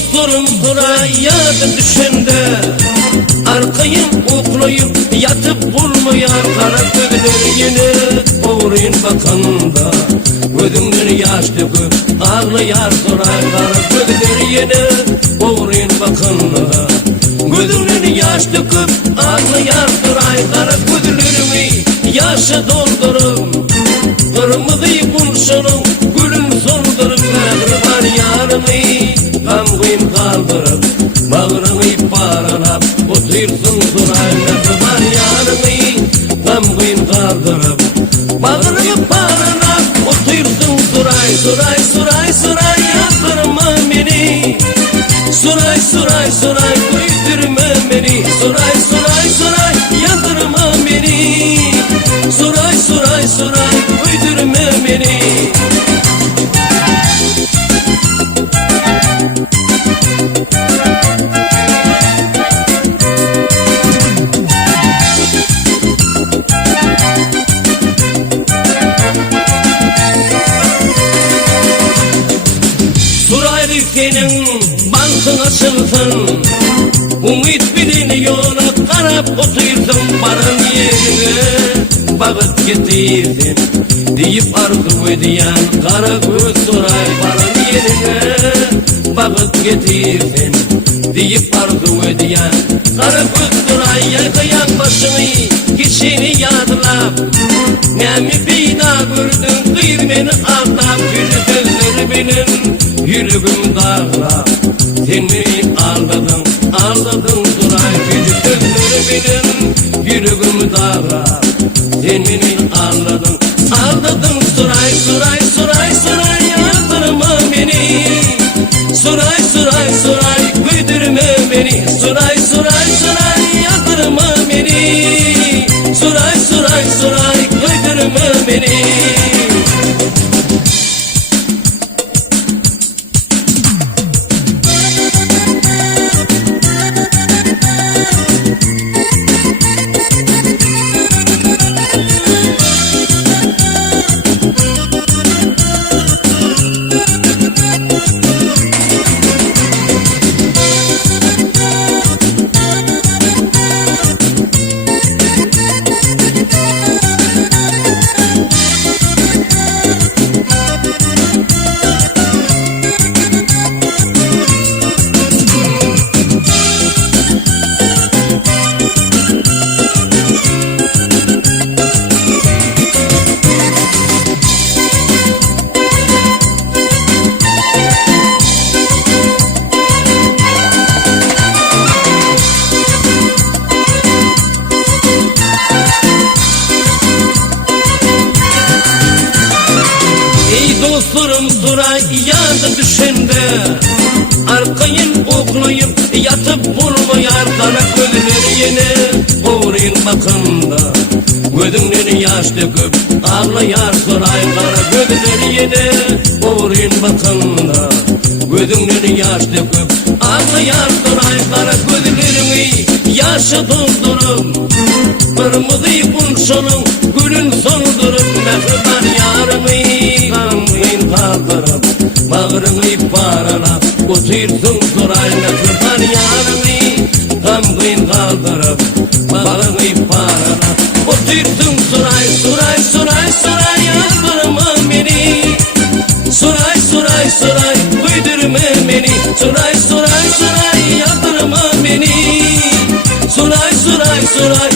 dostlarım buraya düşende, arkayım oklayıp yatıp bulmayan kara gözler yine doğruyun bakanda. Gözümden yaş döküp ağlayar soray kara gözler yine doğruyun bakanda. Gözümden yaş döküp ağlayar soray kara gözlerimi yaşı doldurum. Kırmızı kurşunun gülün soldurum mehriban yarımı kamgıyım kaldırıp bağrımı paralap otursun suray mehriban yarımı kamgıyım kaldırıp bağrımı paralap otursun suray suray suray suray yatırma beni suray suray suray koydurma beni suray suray suray yatırma beni suray suray suray koydurma beni. Senin bankın açılsın, umut bilini yola karab otursun paran yerine bağıt getirsin deyip arzu ediyen kara göz soray paran yerine bağıt getirsin deyip arzu ediyen kara göz soray yakayan başını kişini yadlap nemi bina gördün kıyır beni ağlap yüzü sözleri benim yüreğim dağlar. Sen beni aldadın, aldadın suray gücü sözleri benim yüreğim dağlar. Sen beni aldadın, aldadın suray suray suray suray yatırma beni suray suray suray güldürme beni suray suray suray yatırma beni suray suray suray güldürme beni. Dostlarım suray yandı düşende, arkayın oklayıp yatıp bulmayar kara gözler yine doğruyun bakında. Gözümden yaş döküp ağlayar suray kara gözler yine doğruyun bakında. Gözümden yaş döküp ağlayar suray kara gözlerimi yaşı doldurup kırmızı kurşunun gülün soldurup mehriban yarımı kamgıyım kaldırıp bağrımı paralap otursun suray mehriban yarımı kamgıyım kaldırıp bağrımı paralap otursun suray suray suray suray yatırma beni suray suray suray uydurma beni suray suray suray yatırma beni suray suray suray